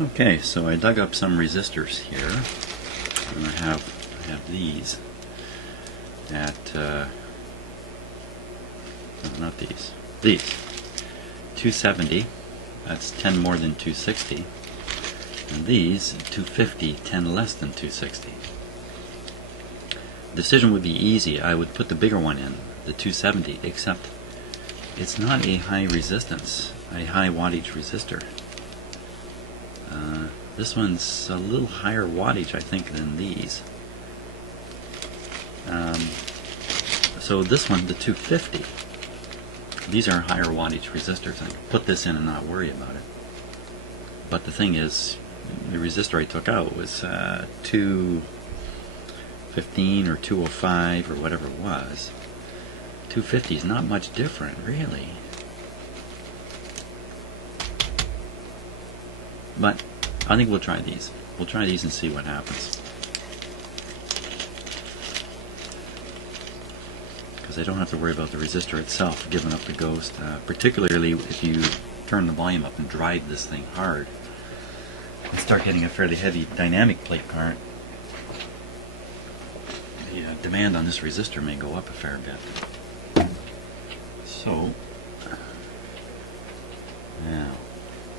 Okay, so I dug up some resistors here, and I have these at no, not these 270. That's 10 more than 260, and these 250, 10 less than 260. The decision would be easy. I would put the bigger one in, the 270, except it's not a high resistance, a high wattage resistor. This one's a little higher wattage, I think, than these. So this one, the 250, these are higher wattage resistors. I can put this in and not worry about it. But the thing is, the resistor I took out was 215 or 205 or whatever it was. 250 is not much different, really. But I think we'll try these. We'll try these and see what happens. Because I don't have to worry about the resistor itself giving up the ghost, particularly if you turn the volume up and drive this thing hard and start getting a fairly heavy dynamic plate current. The demand on this resistor may go up a fair bit. So, now,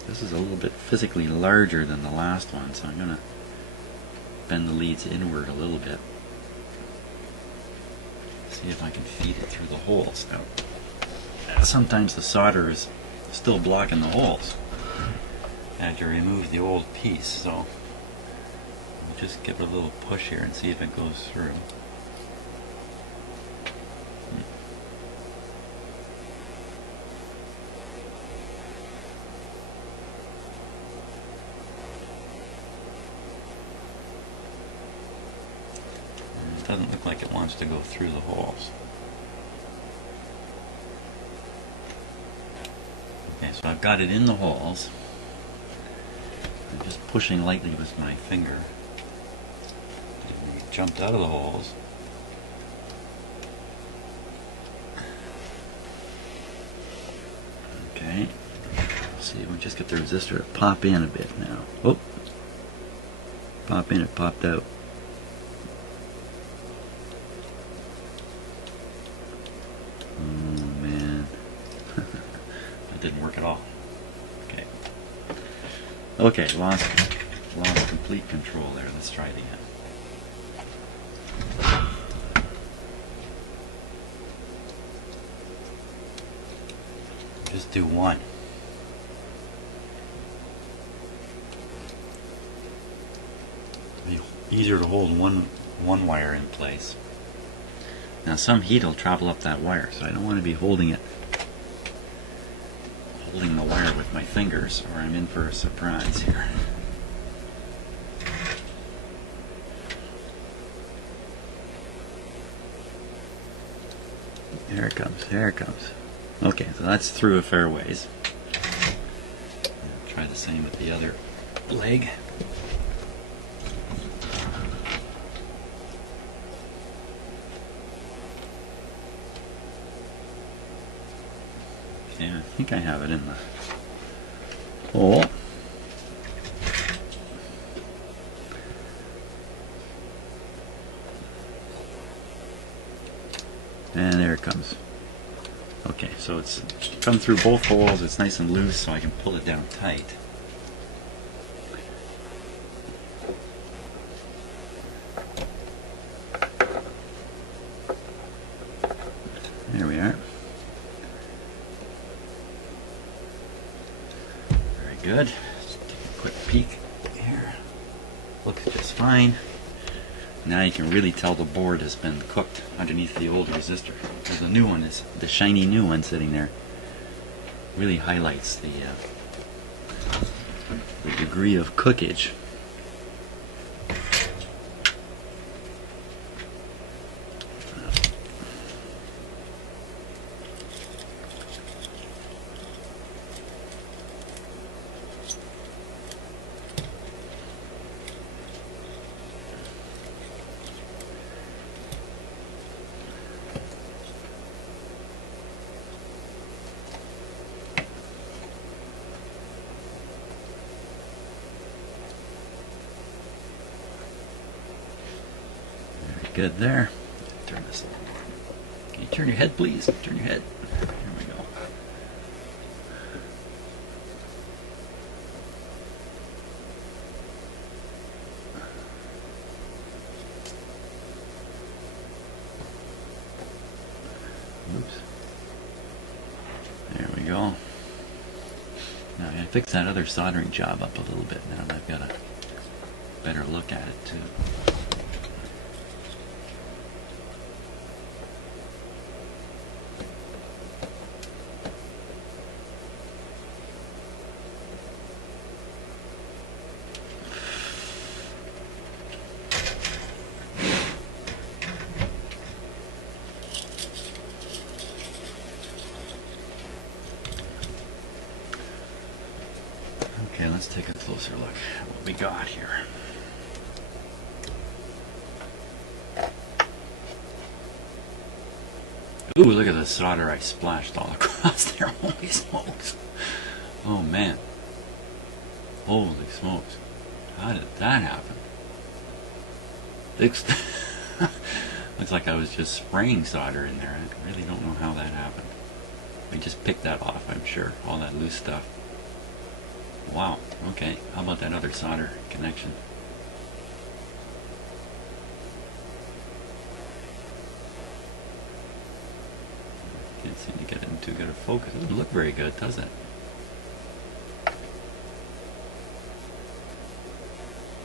this is a little bit physically larger than the last one, so I'm going to bend the leads inward a little bit. See if I can feed it through the holes. Now, sometimes the solder is still blocking the holes. I have to remove the old piece, so I'll just give it a little push here and see if it goes through. It doesn't look like it wants to go through the holes. Okay, so I've got it in the holes. I'm just pushing lightly with my finger. It jumped out of the holes. Okay, let's see, we'll just get the resistor to pop in a bit now. Oh, pop in, it popped out. Didn't work at all. Okay. Okay, lost complete control there. Let's try it again. Just do one. It'll be easier to hold one wire in place. Now some heat will travel up that wire, so I don't want to be holding the wire with my fingers, or I'm in for a surprise here. There it comes, there it comes. Okay, so that's through a fair ways. Try the same with the other leg. Yeah, I think I have it in the hole. And there it comes. Okay, so it's come through both holes. It's nice and loose, so I can pull it down tight. There we are. Good. Just take a quick peek here. Looks just fine. Now you can really tell the board has been cooked underneath the old resistor. Because the new one is, the shiny new one sitting there, really highlights the degree of cookage. good there. Turn this. Can you turn your head, please? Turn your head. There we go. Oops. There we go. Now I gotta fix that other soldering job up a little bit now that I've got a better look at it too. Okay, let's take a closer look at what we got here. Ooh, look at the solder I splashed all across there. Holy smokes. Oh man. Holy smokes. How did that happen? Looks like I was just spraying solder in there. I really don't know how that happened. I just picked that off, I'm sure. All that loose stuff. Wow, okay. How about that other solder connection? Can't seem to get it in too good a focus. It doesn't look very good, does it?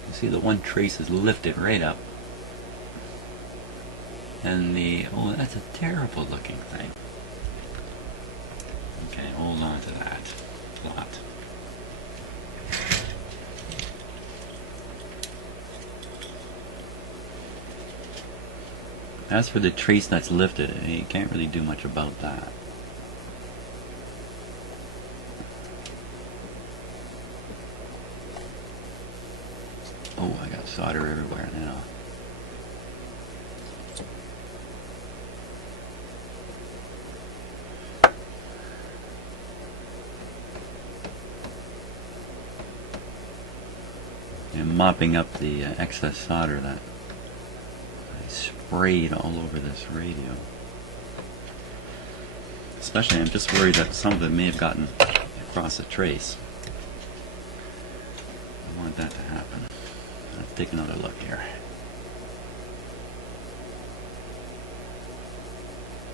You see the one trace is lifted right up. And the, oh, that's a terrible looking thing. Okay, hold on to that plot. As for the trace that's lifted, you can't really do much about that. Oh, I got solder everywhere now. And mopping up the excess solder that sprayed all over this radio. Especially, I'm just worried that some of it may have gotten across the trace. I want that to happen. Let's take another look here.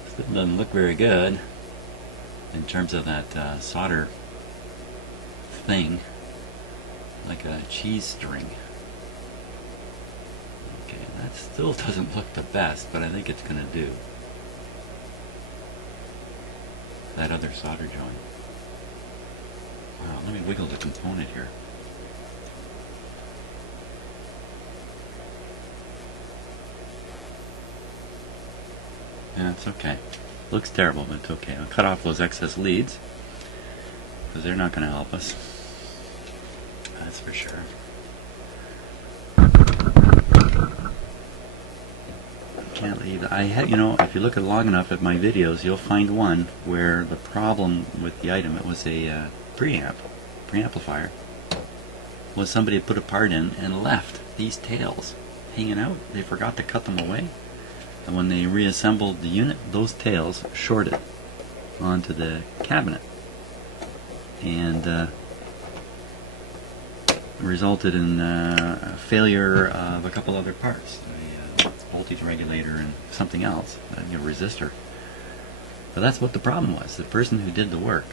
Still doesn't look very good in terms of that solder thing, like a cheese string. That still doesn't look the best, but I think it's going to do. That other solder joint. Wow, let me wiggle the component here. Yeah, it's okay. Looks terrible, but it's okay. I'll cut off those excess leads, because they're not going to help us. That's for sure. Can't leave. I have, you know, if you look at long enough at my videos, you'll find one where the problem with the item, it was a preamplifier, was somebody put a part in and left these tails hanging out. They forgot to cut them away, and when they reassembled the unit, those tails shorted onto the cabinet, and resulted in a failure of a couple other parts. Voltage regulator and something else, a resistor. But that's what the problem was. The person who did the work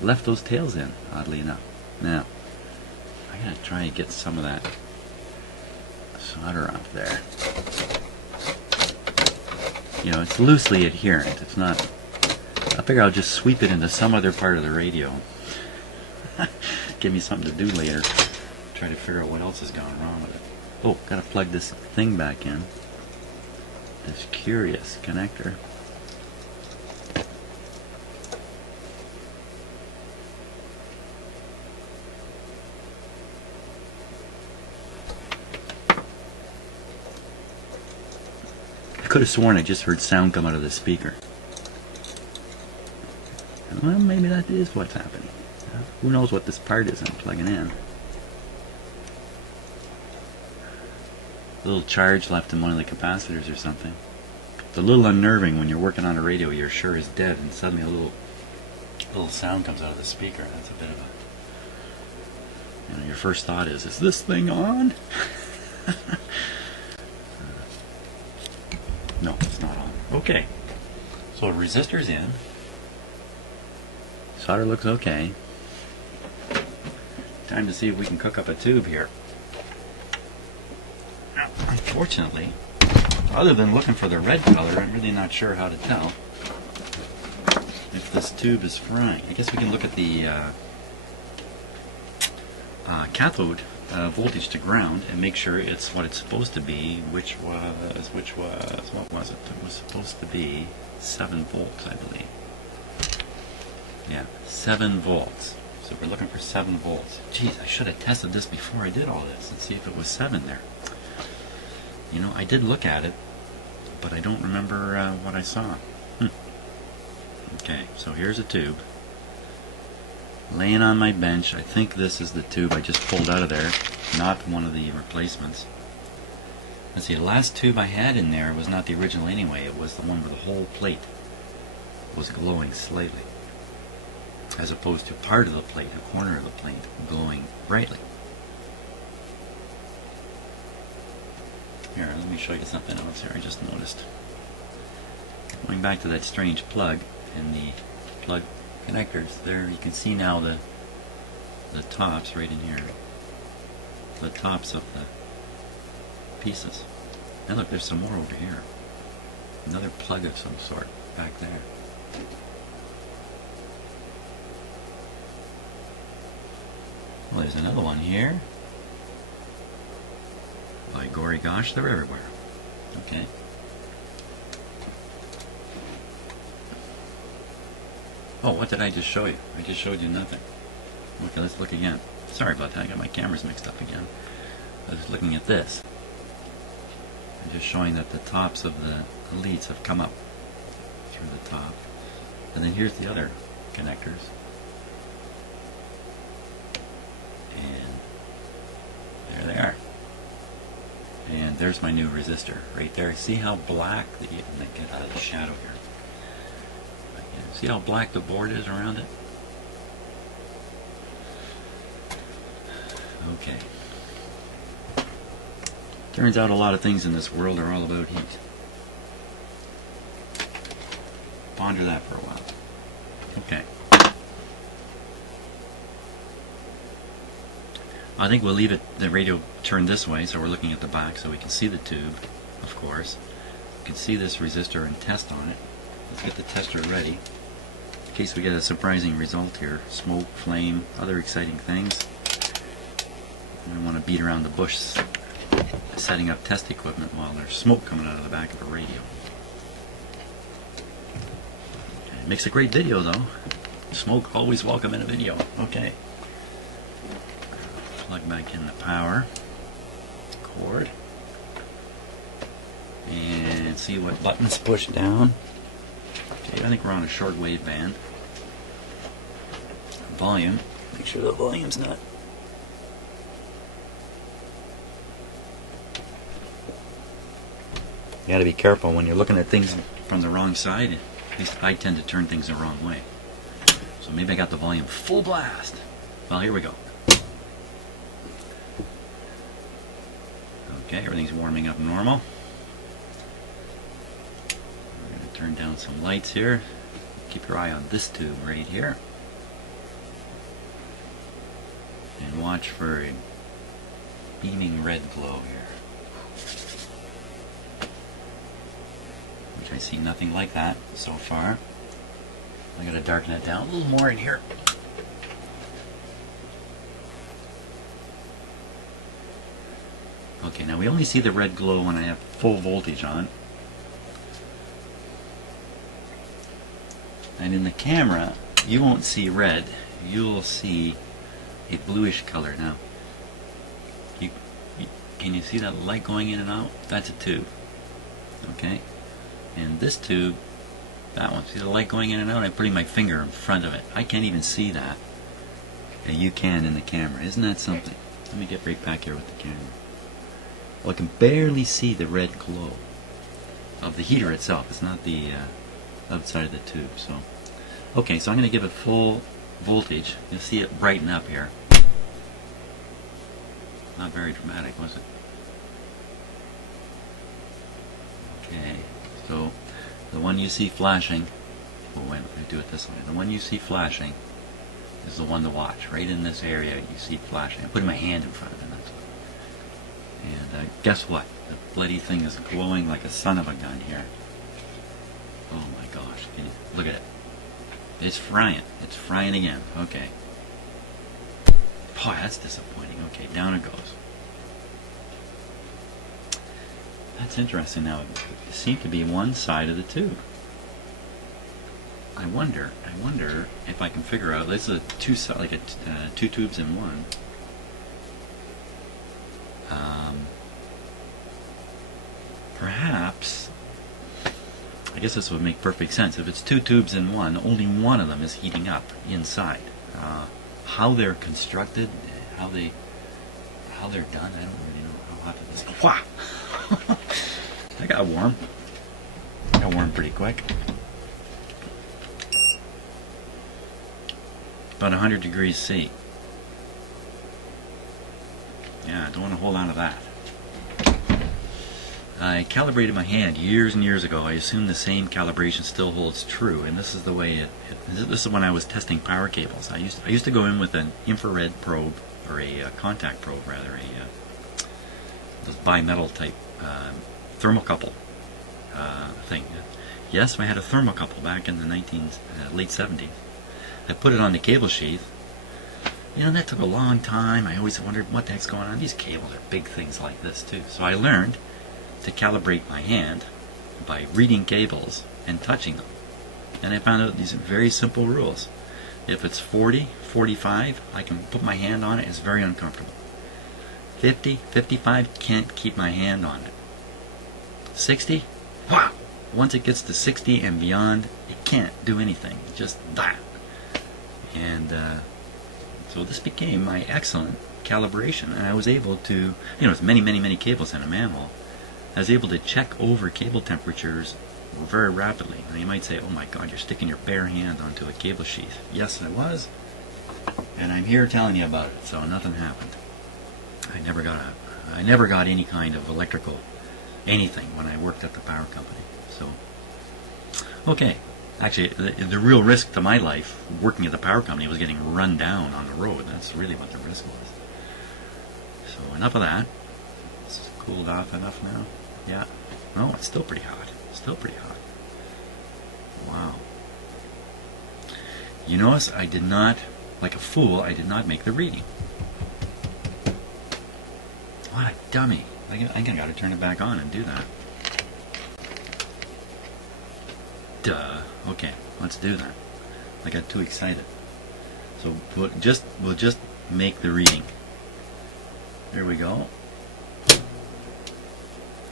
left those tails in, oddly enough. Now, I gotta try and get some of that solder off there. You know, it's loosely adherent. It's not. I figure I'll just sweep it into some other part of the radio. Give me something to do later. Try to figure out what else has gone wrong with it. Oh, gotta plug this thing back in. This curious connector. I could have sworn I just heard sound come out of the speaker. Well, maybe that is what's happening. Who knows what this part is I'm plugging in. little charge left in one of the capacitors or something. It's a little unnerving when you're working on a radio you're sure is dead, and suddenly a little sound comes out of the speaker. That's a bit of a, your first thought is this thing on? No, it's not on. Okay, so resistor's in. Solder looks okay. Time to see if we can cook up a tube here. Unfortunately, other than looking for the red color, I'm really not sure how to tell if this tube is frying. I guess we can look at the cathode voltage to ground and make sure it's what it's supposed to be, which was, what was it? It was supposed to be 7 volts, I believe. Yeah, 7 volts. So we're looking for 7 volts. Geez, I should have tested this before I did all this and see if it was 7 there. You know, I did look at it, but I don't remember what I saw. Okay, so here's a tube laying on my bench. I think this is the tube I just pulled out of there, not one of the replacements. Let's see, the last tube I had in there was not the original anyway. It was the one where the whole plate was glowing slightly, as opposed to part of the plate, a corner of the plate, glowing brightly. Here, let me show you something else here I just noticed. Going back to that strange plug and the plug connectors, there you can see now the tops right in here. The tops of the pieces. And look, there's some more over here. Another plug of some sort back there. Well, there's another one here. By gory gosh, they're everywhere. Okay. Oh, what did I just show you? I just showed you nothing. Okay, let's look again. Sorry about that, I got my cameras mixed up again. I was looking at this. I'm just showing that the tops of the leads have come up through the top. And then here's the other connectors. And there they are. And there's my new resistor right there. See how black the, get out of the shadow here. See how black the board is around it? Okay. Turns out a lot of things in this world are all about heat. Ponder that for a while. Okay. I think we'll leave it, the radio turned this way, so we're looking at the back so we can see the tube, of course. We can see this resistor and test on it. Let's get the tester ready in case we get a surprising result here. Smoke, flame, other exciting things. We don't want to beat around the bush setting up test equipment while there's smoke coming out of the back of a radio. Okay, makes a great video though. Smoke always welcome in a video. Okay. Plug back in the power cord and see what buttons push down. Okay, I think we're on a shortwave band. Volume. Make sure the volume's not. You gotta be careful when you're looking at things from the wrong side. At least I tend to turn things the wrong way. So maybe I got the volume full blast. Well, here we go. Okay, everything's warming up normal. We're going to turn down some lights here. Keep your eye on this tube right here. And watch for a beaming red glow here. Which I see nothing like that so far. I'm going to darken it down a little more in here. Okay, now we only see the red glow when I have full voltage on. And in the camera, you won't see red. You'll see a bluish color. Now, can you see that light going in and out? That's a tube. Okay? And this tube, that one, see the light going in and out? I'm putting my finger in front of it. I can't even see that. And you can in the camera. Isn't that something? Let me get right back here with the camera. Well, I can barely see the red glow of the heater itself. It's not the outside of the tube. So, okay, so I'm going to give it full voltage. You'll see it brighten up here. Not very dramatic, was it? Okay, so the one you see flashing, oh wait, let me do it this way. The one you see flashing is the one to watch. Right in this area you see flashing. I'm putting my hand in front of it. And guess what? The bloody thing is glowing like a son of a gun here. Oh my gosh, can you look at it? It's frying. It's frying again. Okay. Boy, that's disappointing. Okay, down it goes. That's interesting. Now, it seems to be one side of the tube. I wonder if I can figure out. This is two tubes in one. Perhaps, I guess this would make perfect sense. If it's two tubes in one, only one of them is heating up inside. How they're constructed, how they're done, I don't really know how hot it is. Wow! I got warm. Got warm pretty quick. About 100 degrees C. Yeah, I don't want to hold on to that. I calibrated my hand years and years ago. I assume the same calibration still holds true, and this is the way this is when I was testing power cables. I used to go in with an infrared probe, or a contact probe rather, those bimetal type thermocouple thing. Yes, I had a thermocouple back in the late 70s. I put it on the cable sheath. You know, that took a long time. I always wondered what the heck's going on. These cables are big things like this too. So I learned to calibrate my hand by reading cables and touching them. And I found out these very simple rules. If it's 40, 45, I can put my hand on it. It's very uncomfortable. 50, 55, can't keep my hand on it. 60, wow! Once it gets to 60 and beyond, it can't do anything. Just that. And so this became my excellent calibration. And I was able to, you know, it's many cables in a manhole. I was able to check over cable temperatures very rapidly. Now you might say, oh my God, you're sticking your bare hand onto a cable sheath. Yes, I was. And I'm here telling you about it, so nothing happened. I never got any kind of electrical anything when I worked at the power company. So, okay. Actually, the real risk to my life working at the power company was getting run down on the road. That's really what the risk was. So enough of that. It's cooled off enough now. Yeah. No, it's still pretty hot. Still pretty hot. Wow. You notice I did not, like a fool, I did not make the reading. What a dummy. I got to turn it back on and do that. Duh. Okay, let's do that. I got too excited. So we'll just make the reading. There we go.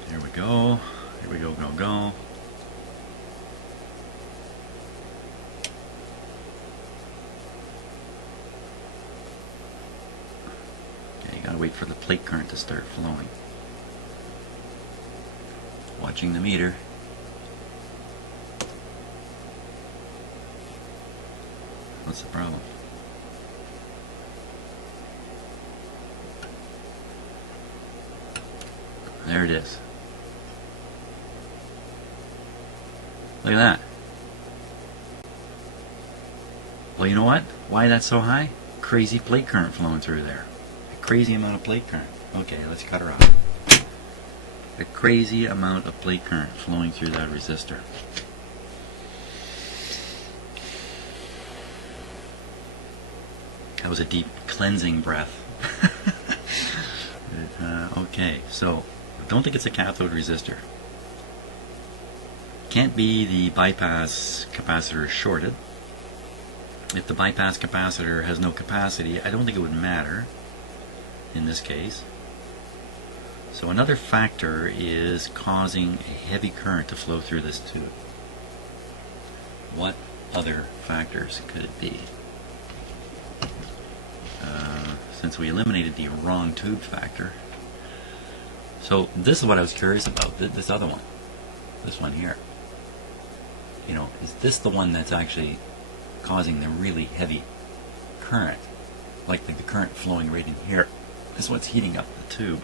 There we go. Here we go, go. Okay, you gotta wait for the plate current to start flowing. Watching the meter. What's the problem? There it is. Look at that. Well, you know what? Why that's so high? Crazy plate current flowing through there. A crazy amount of plate current. Okay, let's cut her off. A crazy amount of plate current flowing through that resistor. That was a deep cleansing breath. Okay, so don't think it's a cathode resistor. Can't be the bypass capacitor is shorted. If the bypass capacitor has no capacity, I don't think it would matter in this case. So another factor is causing a heavy current to flow through this tube. What other factors could it be? Since we eliminated the wrong tube factor, So this is what I was curious about, this other one. This one here. You know, is this the one that's actually causing the really heavy current? Like the current flowing right in here is what's heating up the tube.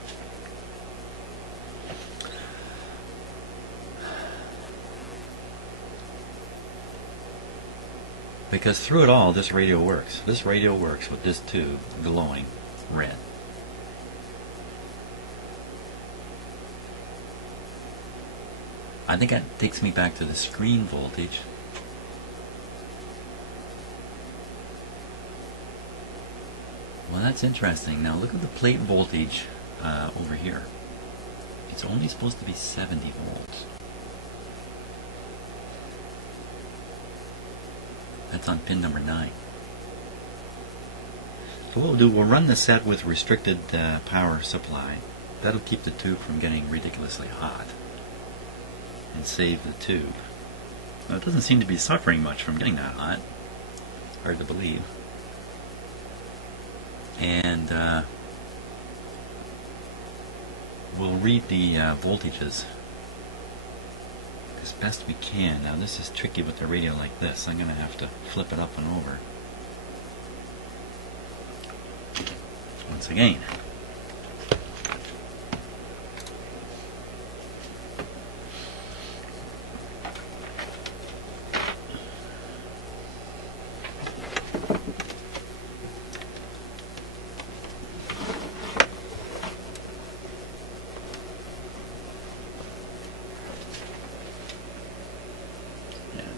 Because through it all, this radio works. This radio works with this tube glowing red. I think that takes me back to the screen voltage. Well, that's interesting. Now look at the plate voltage over here. It's only supposed to be 70 volts. That's on pin number 9. So what we'll do, we'll run the set with restricted power supply. That'll keep the tube from getting ridiculously hot and save the tube. Now it doesn't seem to be suffering much from getting that hot. Hard to believe. And we'll read the voltages as best we can. Now this is tricky with the radio like this. I'm going to have to flip it up and over. Once again.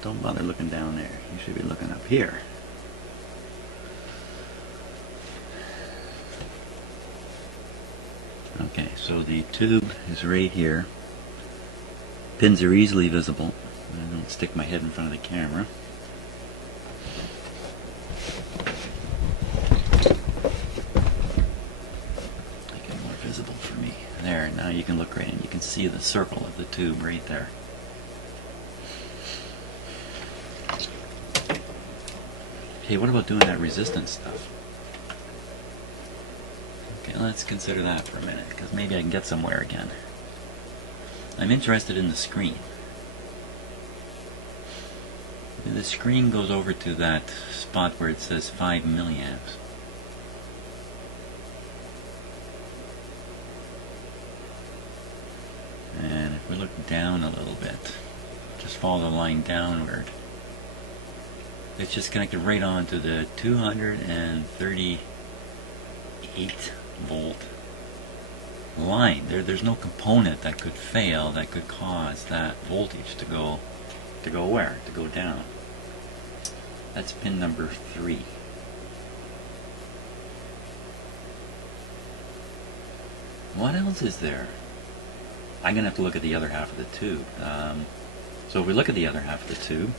Don't bother looking down there. You should be looking up here. Okay, so the tube is right here. Pins are easily visible. I don't stick my head in front of the camera. Make it more visible for me. There, now you can look right in. You can see the circle of the tube right there. Okay, what about doing that resistance stuff? Okay, let's consider that for a minute, because maybe I can get somewhere again. I'm interested in the screen. The screen goes over to that spot where it says 5 milliamps. And if we look down a little bit, just follow the line downward. It's just connected right on to the 238 volt line. There's no component that could fail that could cause that voltage to go where? To go down. That's pin number 3. What else is there? I'm going to have to look at the other half of the tube. So if we look at the other half of the tube,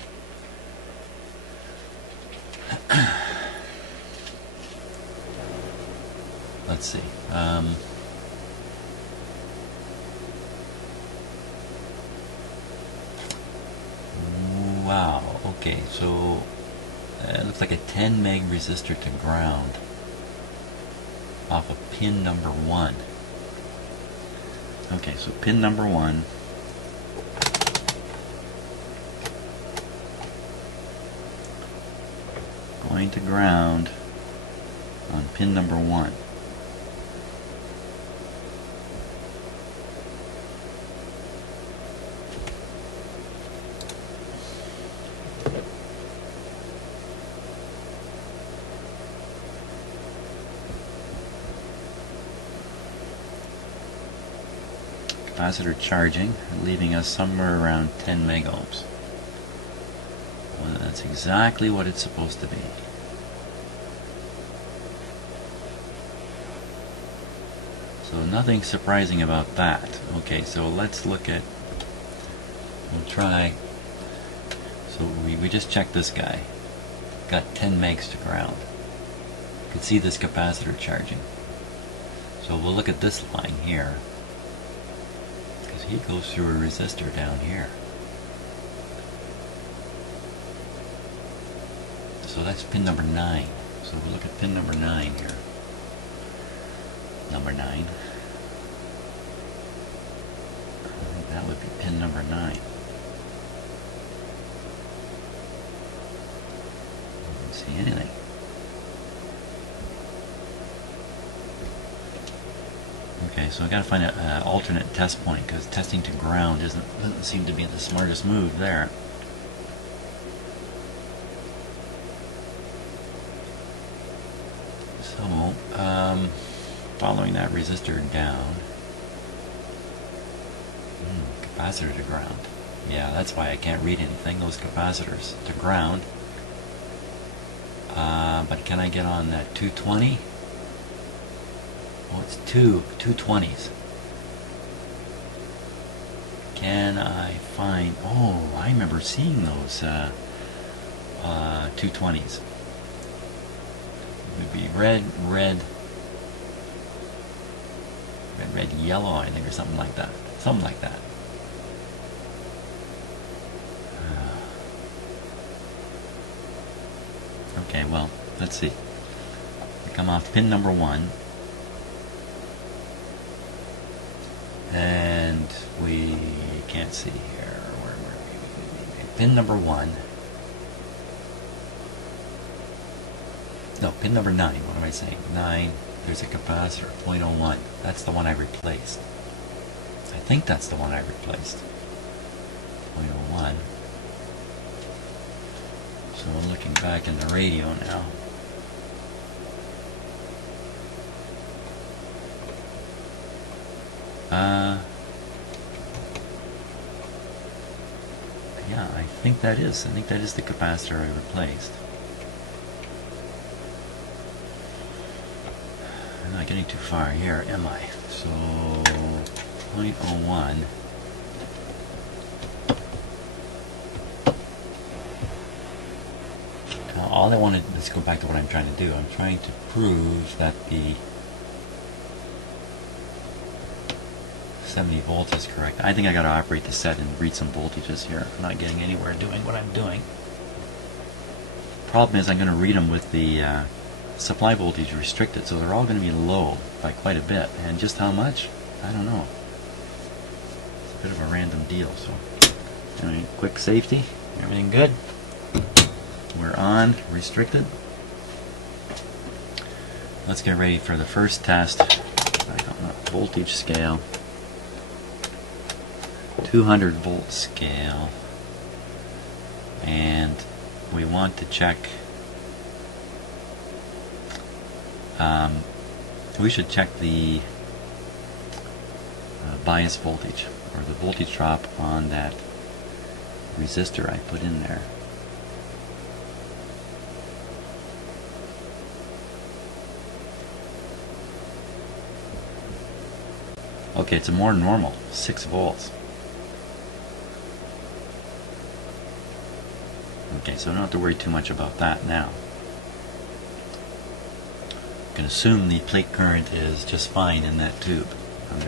let's see. Wow. Okay, so it looks like a 10 meg resistor to ground off of pin number 1. Okay, so pin number 1. Going to ground on pin number 1. Capacitor charging, leaving us somewhere around 10 megohms. Well, that's exactly what it's supposed to be. So nothing surprising about that. Okay, so let's look at, we'll try, so we just checked this guy. Got 10 megs to ground. You can see this capacitor charging. So we'll look at this line here, because he goes through a resistor down here. So that's pin number 9. So we'll look at pin number 9 here. Number 9. I think that would be pin number 9. I don't see anything. Okay, so I got to find an alternate test point, because testing to ground doesn't seem to be the smartest move there. So, following that resistor down, capacitor to ground. Yeah, that's why I can't read anything. Those capacitors to ground. But can I get on that 220? Oh, it's two 220s. Can I find... Oh, I remember seeing those 220s. It would be red, yellow, I think, or something like that. Something like that. Okay, well, let's see. We come off pin number 1. And we can't see here. Where pin number 1. No, pin number 9. What am I saying? 9. There's a capacitor, 0.01. That's the one I replaced. I think that's the one I replaced. 0.01. So I'm looking back in the radio now. Yeah, I think that is the capacitor I replaced. I'm not getting too far here, am I? So 0.01. Now all I wanted, let's go back to what I'm trying to do. I'm trying to prove that the 70 volts is correct. I think I got to operate the set and read some voltages here. I'm not getting anywhere doing what I'm doing. Problem is I'm going to read them with the supply voltage restricted, so they're all going to be low by quite a bit. And just how much? I don't know. It's a bit of a random deal. So anyway, quick safety. Everything good? We're on, restricted. Let's get ready for the first test. Back on the voltage scale. 200 volt scale, and we want to check, we should check the bias voltage, or the voltage drop on that resistor I put in there. Okay, it's a more normal 6 volts. Okay, so I don't have to worry too much about that now. You can assume the plate current is just fine in that tube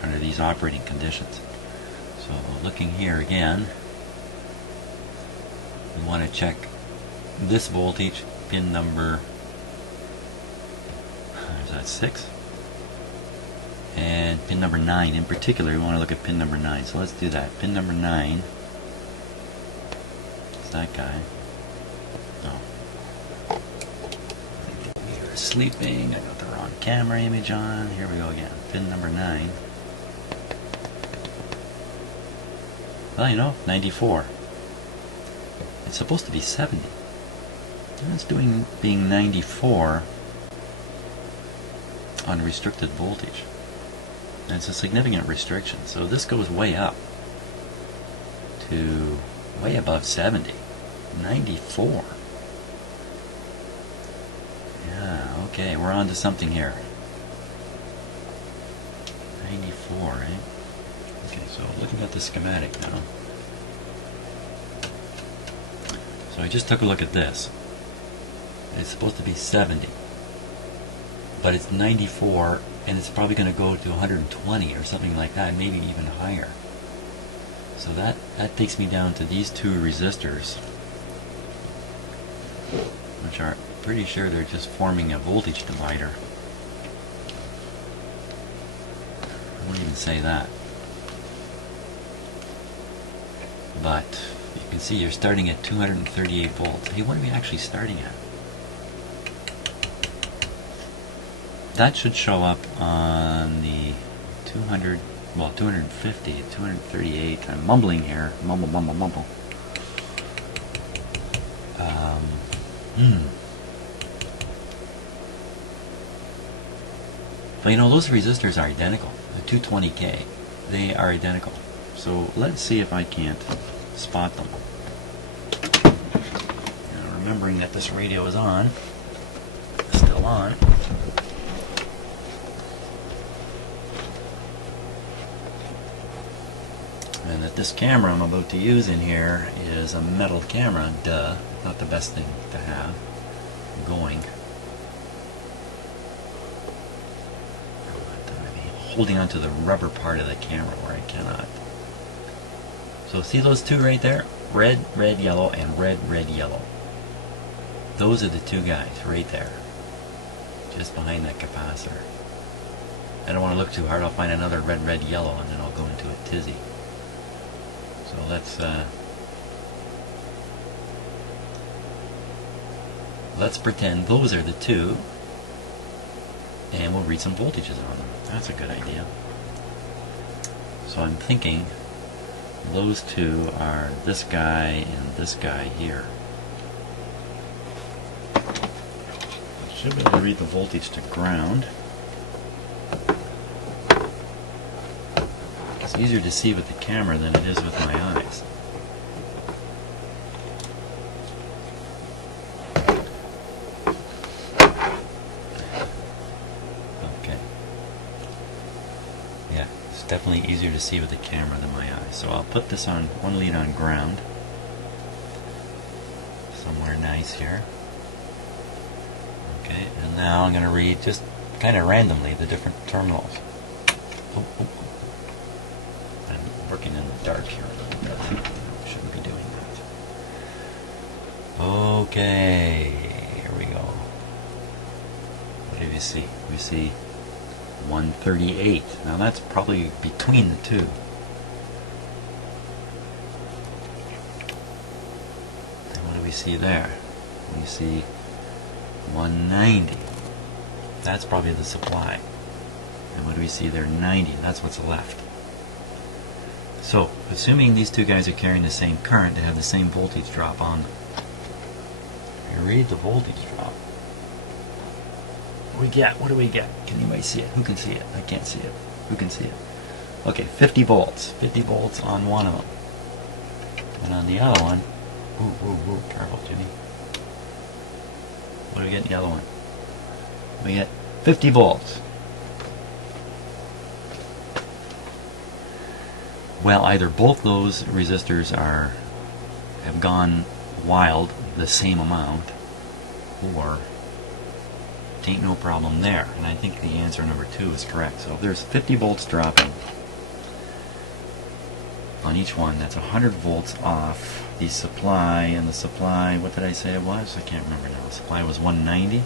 under these operating conditions. So looking here again, we want to check this voltage, pin number, is that 6? And pin number 9 in particular, we want to look at pin number 9. So let's do that. Pin number 9, it's that guy. Oh. You're sleeping. I got the wrong camera image on. Here we go again. Pin number 9. Well, you know, 94. It's supposed to be 70. And it's being 94 on restricted voltage. And it's a significant restriction. So this goes way up to way above 70. 94. Yeah, okay, we're on to something here. 94, right? Okay, so looking at the schematic now. So I just took a look at this. It's supposed to be 70. But it's 94, and it's probably going to go to 120 or something like that, maybe even higher. So that takes me down to these two resistors, which are pretty sure they're just forming a voltage divider. I won't even say that. But you can see you're starting at 238 volts. Hey, what are we actually starting at? That should show up on the 200, well, 250, 238. I'm mumbling here. Mumble, mumble, mumble. But you know, those resistors are identical. The 220K, they are identical. So let's see if I can't spot them. Now, remembering that this radio is on, still on. And that this camera I'm about to use in here is a metal camera, duh, not the best thing to have going. I'm holding onto the rubber part of the camera where I cannot. So see those two right there? Red, red, yellow, and red, red, yellow. Those are the two guys right there, just behind that capacitor. I don't want to look too hard. I'll find another red, red, yellow, and then I'll go into a tizzy. So let's pretend those are the two, and we'll read some voltages on them. That's a good idea. So I'm thinking those two are this guy and this guy here. I should be able to read the voltage to ground. It's easier to see with the camera than it is with my eyes. Okay. Yeah, it's definitely easier to see with the camera than my eyes. So I'll put this on, one lead on ground. Somewhere nice here. Okay, and now I'm going to read just kind of randomly the different terminals. Oh, oh. I'm working in the dark here a little bit. Shouldn't be doing that. Okay, here we go. What do you see? We see 138. Now that's probably between the two. And what do we see there? We see 190. That's probably the supply. And what do we see there? 90. That's what's left. So, assuming these two guys are carrying the same current, they have the same voltage drop on them. You read the voltage drop. What do we get? What do we get? Can anybody see it? Who can see it? I can't see it. Who can see it? Okay, 50 volts. 50 volts on one of them. And on the other one, ooh, careful, Jimmy. What do we get in the other one? We get 50 volts. Well, either both those resistors have gone wild the same amount, or it ain't no problem there. And I think the answer number 2 is correct. So if there's 50 volts dropping on each one, that's 100 volts off the supply. And the supply, what did I say it was? I can't remember now. The supply was 190.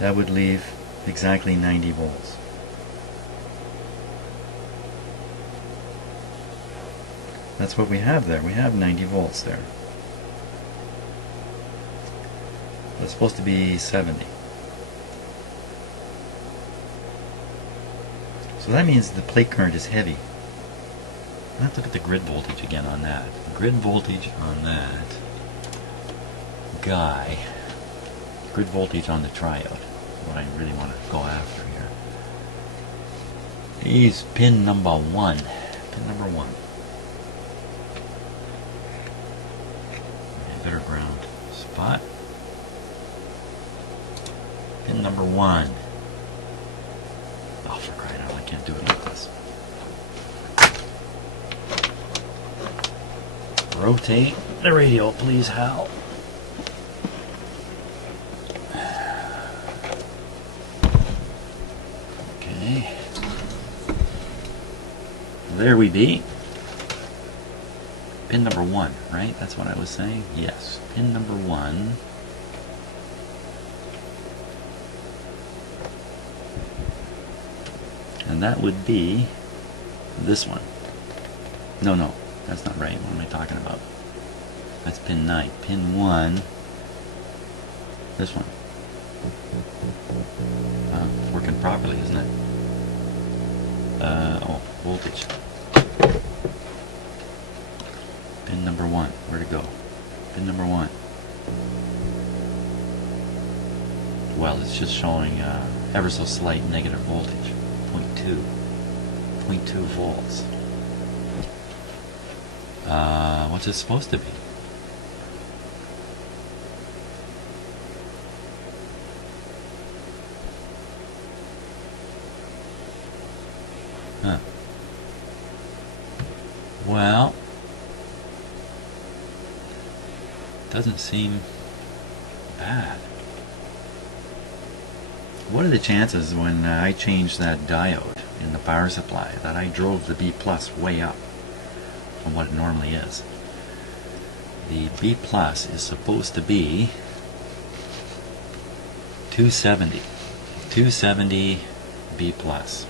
That would leave exactly 90 volts. That's what we have there. We have 90 volts there. That's supposed to be 70. So that means the plate current is heavy. I have to look at the grid voltage again on that. The grid voltage on that guy, grid voltage on the triode, is what I really want to go after here. He's pin number 1. Pin number 1. Better ground spot. Pin number 1. Oh, for crying out loud, I can't do it like this. Rotate the radio, please, Hal. Okay. There we be. Pin number 1, right? That's what I was saying? Yes. Pin number 1. And that would be this one. No, no, that's not right. What am I talking about? That's pin 9. Pin 1, this one. It's working properly, isn't it? Oh, voltage. Pin number 1, where'd it go? Pin number 1. Well, it's just showing ever so slight negative voltage, 0.2 volts. What's it supposed to be? Huh. Well, doesn't seem bad. What are the chances when I changed that diode in the power supply that I drove the B plus way up from what it normally is? The B plus is supposed to be 270. 270 B plus.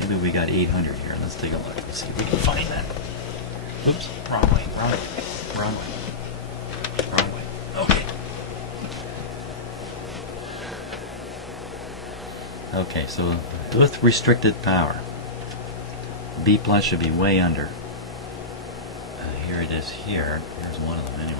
Maybe we got 800 here. Let's take a look. Let's see if we can find that. Oops, wrong way, wrong way, wrong way. Wrong way. Okay. Okay, so with restricted power, B plus should be way under. Here it is here. Here's one of them anyway.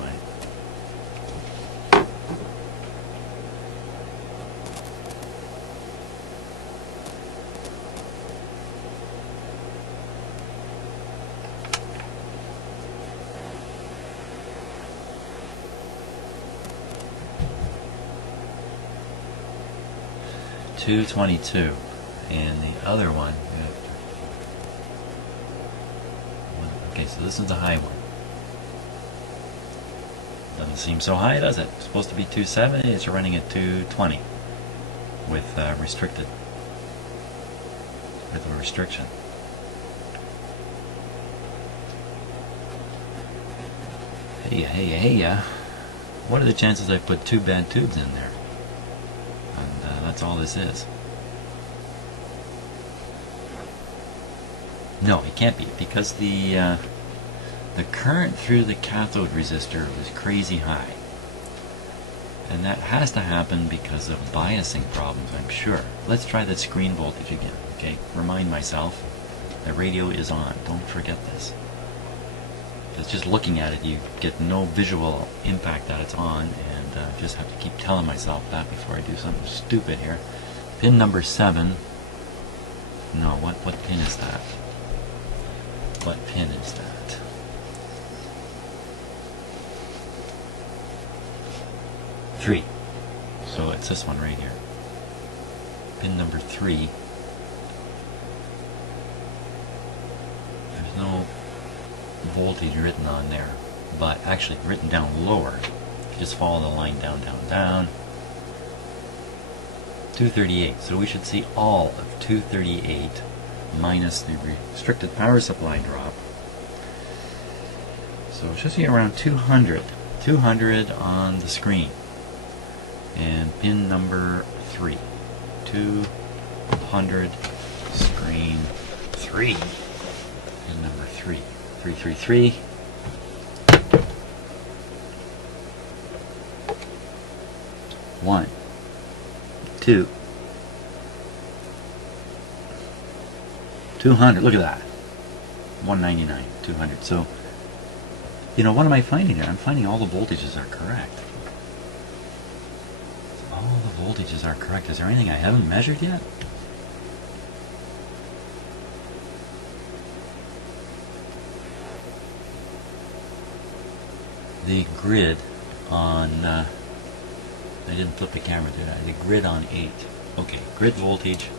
$222, and the other one. Okay, so this is the high one. Doesn't seem so high, does it? It's supposed to be 270. It's running at 220 with restricted, with a restriction. Hey, what are the chances I put 2 bad tubes in there? And that's all this is. No, it can't be, because the current through the cathode resistor was crazy high, and that has to happen because of biasing problems, I'm sure. Let's try that screen voltage again. Okay, remind myself the radio is on. Don't forget this. Because just looking at it, you get no visual impact that it's on, and just have to keep telling myself that before I do something stupid here. Pin number 7. No, what pin is that? What pin is that? Three. So it's this one right here. Pin number 3. There's no voltage written on there, but actually written down lower. Just follow the line down, down, down. 238. So we should see all of 238 minus the restricted power supply drop. So it should be around 200. 200 on the screen. And pin number 3. 200 screen 3. Pin number 3. 333. One, 2, 200. Look at that. 199, 200. So, you know, what am I finding here? I'm finding all the voltages are correct. All the voltages are correct. Is there anything I haven't measured yet? The grid on I didn't flip the camera, did I? The grid on 8. Okay, grid voltage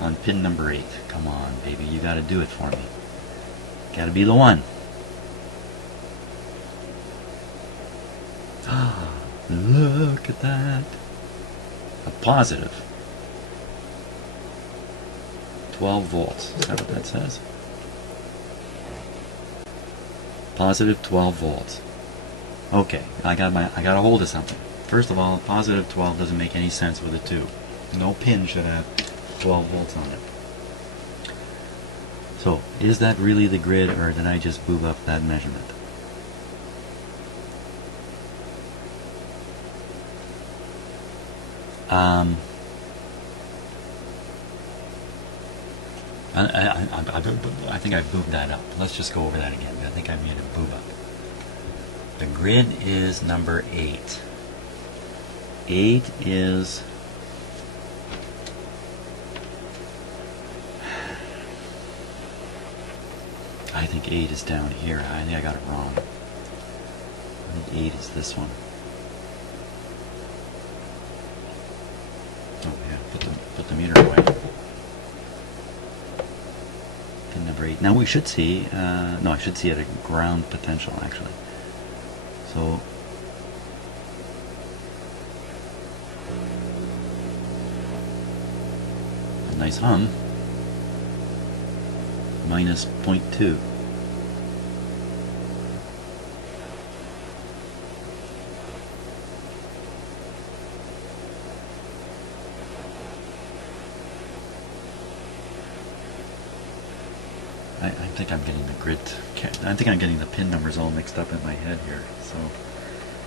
on pin number 8. Come on, baby, you gotta do it for me. Gotta be the one. Ah, look at that. A positive 12 volts. Is that what that says? Positive 12 volts. Okay, I got a hold of something. First of all, positive 12 doesn't make any sense with a 2. No pin should have 12 volts on it. So, is that really the grid, or did I just boob up that measurement? I think I boobed that up. Let's just go over that again. I think I made a boob up. The grid is number 8. 8 is... I think 8 is down here. I think I got it wrong. I think 8 is this one. Oh yeah, put the meter away. Pin number 8. Now we should see, no, I should see at a ground potential actually. So a nice hum. Minus 0.2. I think I'm getting the grid. I think I'm getting the pin numbers all mixed up in my head here. So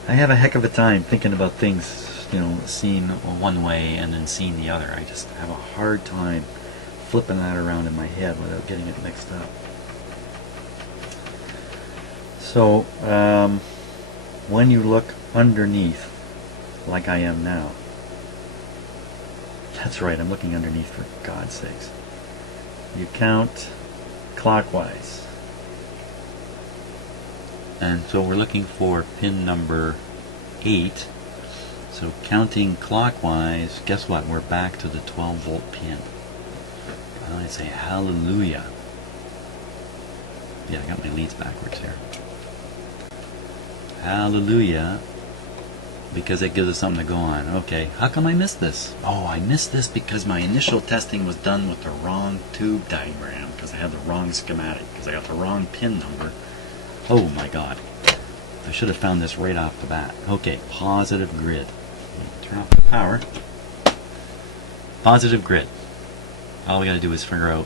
I have a heck of a time thinking about things, you know, seeing one way and then seeing the other. I just have a hard time flipping that around in my head without getting it mixed up. So when you look underneath, like I am now, that's right, I'm looking underneath for God's sakes. You count clockwise. And so we're looking for pin number 8. So counting clockwise, guess what? We're back to the 12 volt pin. I say hallelujah. Yeah, I got my leads backwards here. Hallelujah. Because it gives us something to go on. Okay, how come I missed this? Oh, I missed this because my initial testing was done with the wrong tube diagram, because I had the wrong schematic, because I got the wrong pin number. Oh my God. I should have found this right off the bat. Okay, positive grid. Turn off the power. Positive grid. All we got to do is figure out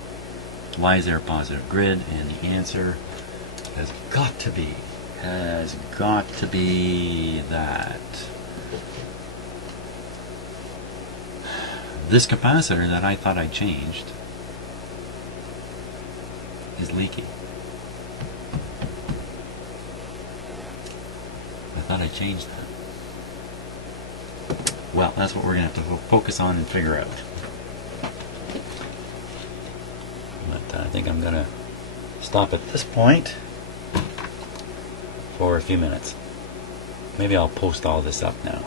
why is there a positive grid, and the answer has got to be that this capacitor that I thought I changed is leaky. I thought I changed that. Well, that's what we're going to have to focus on and figure out. But I think I'm going to stop at this point for a few minutes. Maybe I'll post all this up now.